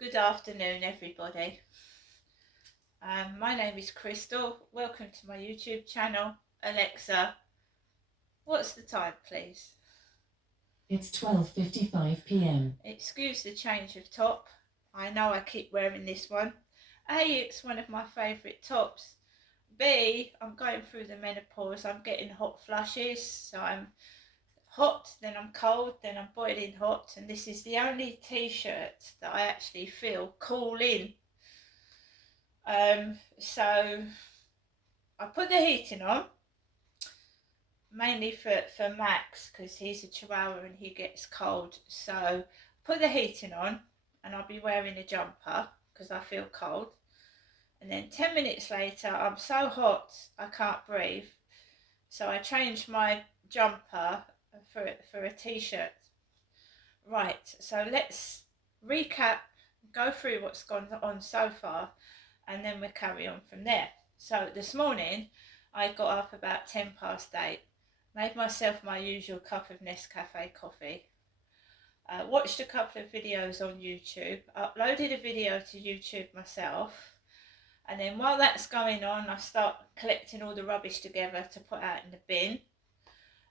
Good afternoon, everybody. My name is Crystal. Welcome to my YouTube channel. Alexa, what's the time, please? It's 12:55 p.m. Excuse the change of top. I know I keep wearing this one. A, it's one of my favourite tops. B, I'm going through the menopause. I'm getting hot flushes, so I'm hot, then I'm cold, then I'm boiling hot, and this is the only t-shirt that I actually feel cool in. So I put the heating on, mainly for Max, because he's a chihuahua and he gets cold. So put the heating on, and I'll be wearing a jumper because I feel cold. And then 10 minutes later, I'm so hot I can't breathe. So I changed my jumper for a t-shirt. Right, so let's recap, go through what's gone on so far, and then we'll carry on from there. So this morning, I got up about 8:10, made myself my usual cup of Nescafe coffee, watched a couple of videos on YouTube, uploaded a video to YouTube myself, and then while that's going on, I start collecting all the rubbish together to put out in the bin,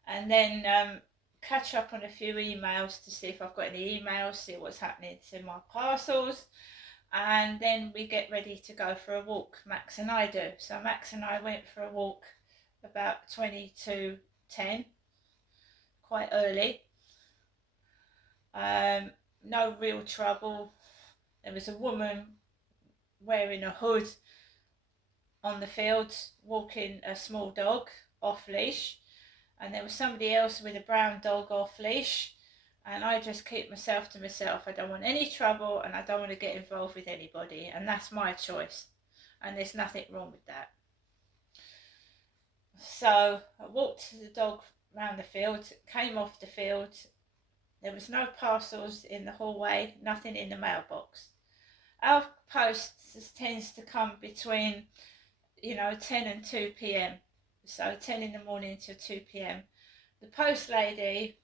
and then catch up on a few emails to see if I've got any emails, see what's happening to my parcels, and then we get ready to go for a walk, Max and I do. So Max and I went for a walk about 20 to 10, quite early. No real trouble. There was a woman wearing a hood on the field walking a small dog off leash, and there was somebody else with a brown dog off leash, and I just keep myself to myself. I don't want any trouble and I don't want to get involved with anybody, and that's my choice, and there's nothing wrong with that. So I walked the dog round the field, came off the field. There was no parcels in the hallway, nothing in the mailbox. Our post tends to come between 10 and 2 p.m. So 10 in the morning to 2 p.m. The post lady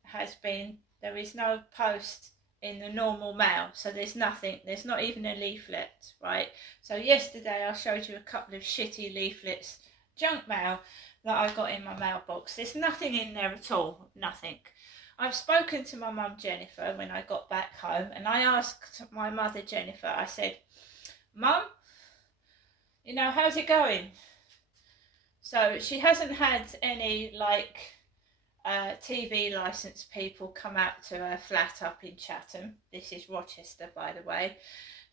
there is no post in the normal mail, so there's nothing, there's not even a leaflet, right? So yesterday I showed you a couple of shitty leaflets, junk mail, that I got in my mailbox. There's nothing in there at all, nothing. I've spoken to my mum Jennifer when I got back home, and I asked my mother Jennifer, I said, Mum, how's it going? So she hasn't had any TV licensed people come out to her flat up in Chatham. This is Rochester, by the way.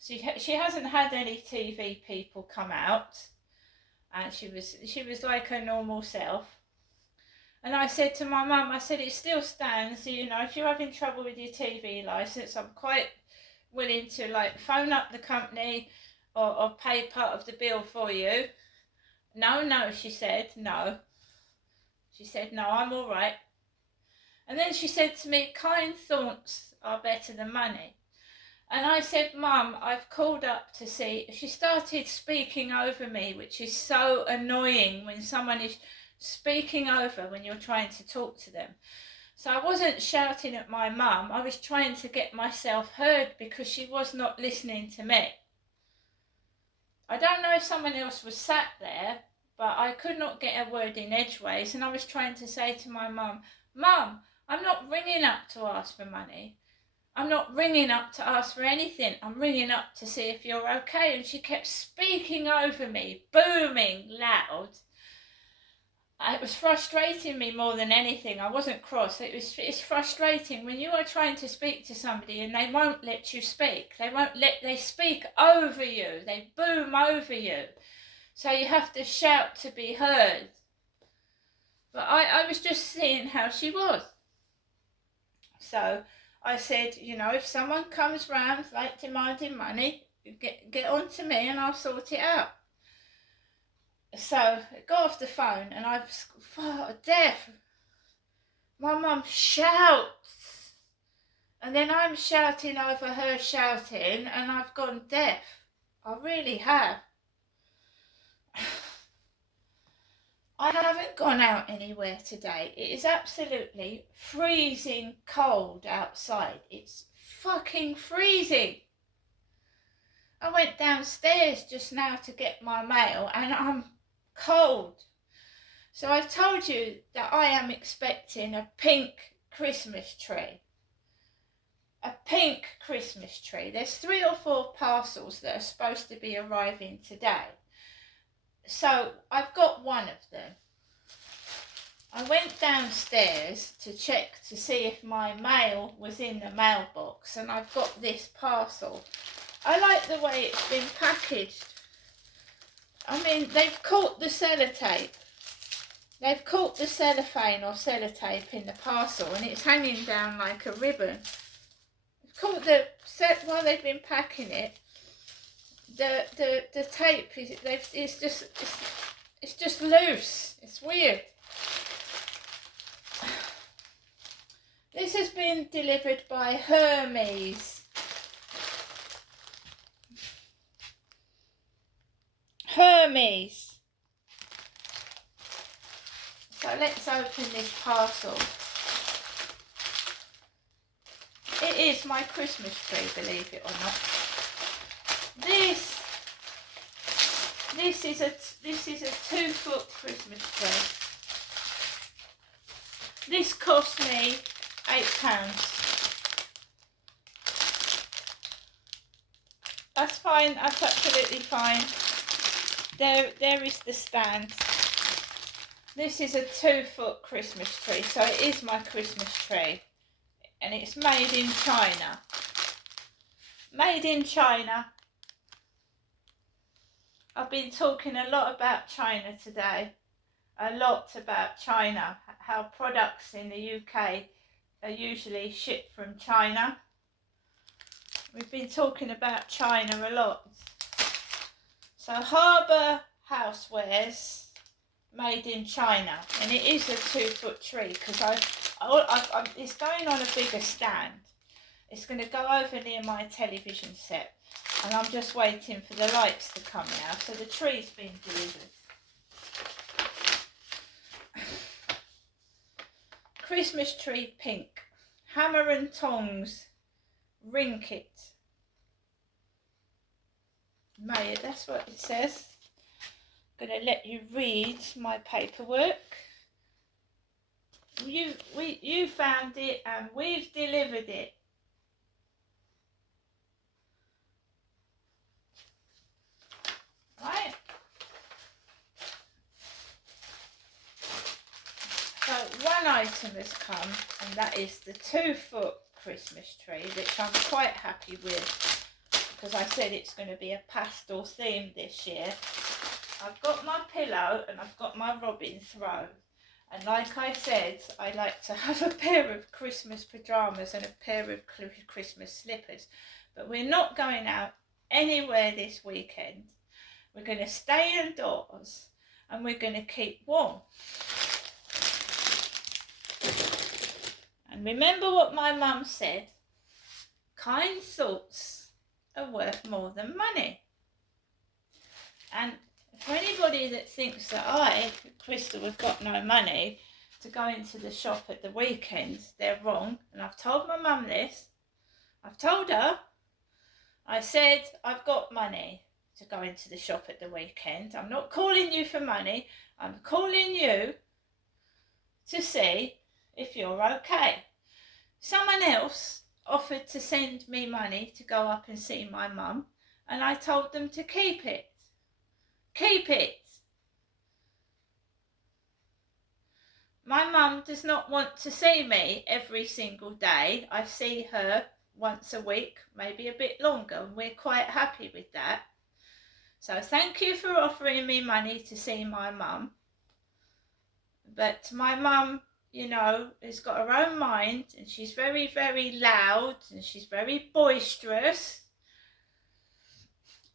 She hasn't had any TV people come out, and she was like her normal self. And I said to my mum, I said, it still stands, if you're having trouble with your TV license, I'm quite willing to phone up the company or pay part of the bill for you. No, she said, no. She said, no, I'm all right. And then she said to me, kind thoughts are better than money. And I said, Mum, I've called up to see. She started speaking over me, which is so annoying when someone is speaking over when you're trying to talk to them. So I wasn't shouting at my mum. I was trying to get myself heard because she was not listening to me. I don't know if someone else was sat there, but I could not get a word in edgeways, and I was trying to say to my mum, Mum, I'm not ringing up to ask for money. I'm not ringing up to ask for anything. I'm ringing up to see if you're okay. And she kept speaking over me, booming loud. It was frustrating me more than anything. I wasn't cross. It's frustrating when you are trying to speak to somebody and they won't let you speak. They speak over you. They boom over you. So you have to shout to be heard. But I was just seeing how she was. So I said, if someone comes round demanding money, get on to me and I'll sort it out. So I got off the phone and I was deaf. My mum shouts, and then I'm shouting over her shouting, and I've gone deaf. I really have. I haven't gone out anywhere today. It is absolutely freezing cold outside. It's fucking freezing. I went downstairs just now to get my mail and I'm cold. So I've told you that I am expecting a pink Christmas tree. A pink Christmas tree. There's 3 or 4 parcels that are supposed to be arriving today. So I've got one of them. I went downstairs to check to see if my mail was in the mailbox, and I've got this parcel. I like the way it's been packaged. I mean, they've caught the sellotape. They've caught the cellophane or sellotape in the parcel, and it's hanging down like a ribbon. They've caught the set while they've been packing it. The tape is it's just loose. It's weird. This has been delivered by Hermes. Hermes. So let's open this parcel. It is my Christmas tree, believe it or not. This is a 2-foot Christmas tree. This cost me £8. That's fine. That's absolutely fine. There is the stand. This is a 2-foot Christmas tree, so it is my Christmas tree, and it's made in China. Made in China. I've been talking a lot about China today. A lot about China. How products in the UK are usually shipped from China. We've been talking about China a lot. So Harbour Housewares, made in China, and it is a 2-foot tree because it's going on a bigger stand. It's going to go over near my television set, and I'm just waiting for the lights to come now. So the tree's been delivered. Christmas tree pink, hammer and tongs, ring kit. Maya, that's what it says. I'm going to let you read my paperwork. You found it and we've delivered it. Right? So one item has come, and that is the 2-foot Christmas tree, which I'm quite happy with, because I said it's going to be a pastel theme this year. I've got my pillow and I've got my robin throne, and like I said, I like to have a pair of Christmas pyjamas and a pair of Christmas slippers, but we're not going out anywhere this weekend. We're going to stay indoors and we're going to keep warm. And remember what my mum said, kind thoughts are worth more than money. And for anybody that thinks that Crystal, have got no money to go into the shop at the weekend, they're wrong. And I've told my mum this. I've told her. I said, I've got money to go into the shop at the weekend. I'm not calling you for money. I'm calling you to see if you're okay. Someone else offered to send me money to go up and see my mum, and I told them to keep it. Keep it. My mum does not want to see me every single day. I see her once a week, maybe a bit longer, and we're quite happy with that. So thank you for offering me money to see my mum. But my mum, you know, has got her own mind, and she's very, very loud, and she's very boisterous.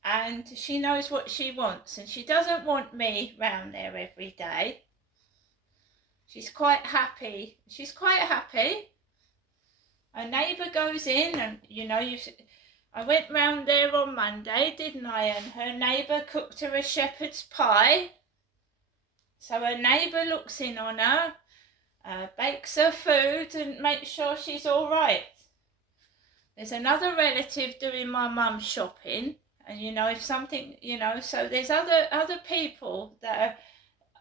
And she knows what she wants, and she doesn't want me round there every day. She's quite happy. She's quite happy. A neighbour goes in, and you know, I went round there on Monday, didn't I? And her neighbour cooked her a shepherd's pie. So her neighbour looks in on her, bakes her food and makes sure she's all right. There's another relative doing my mum's shopping, And you know, if something, you know, so there's other people that are,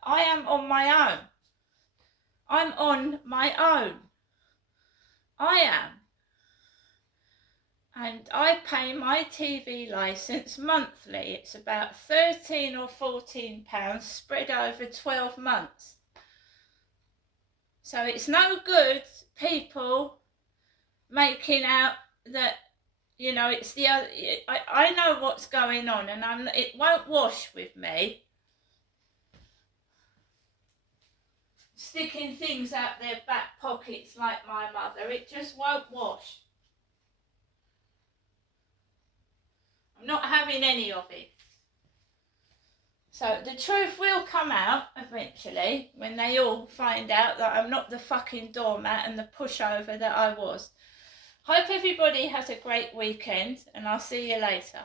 I am on my own. I'm on my own. I am. And I pay my TV licence monthly. It's about £13 or £14 spread over 12 months. So it's no good people making out that, you know, it's the other. I know what's going on, and it won't wash with me. Sticking things out their back pockets like my mother, it just won't wash. I'm not having any of it. So the truth will come out eventually when they all find out that I'm not the fucking doormat and the pushover that I was. Hope everybody has a great weekend, and I'll see you later.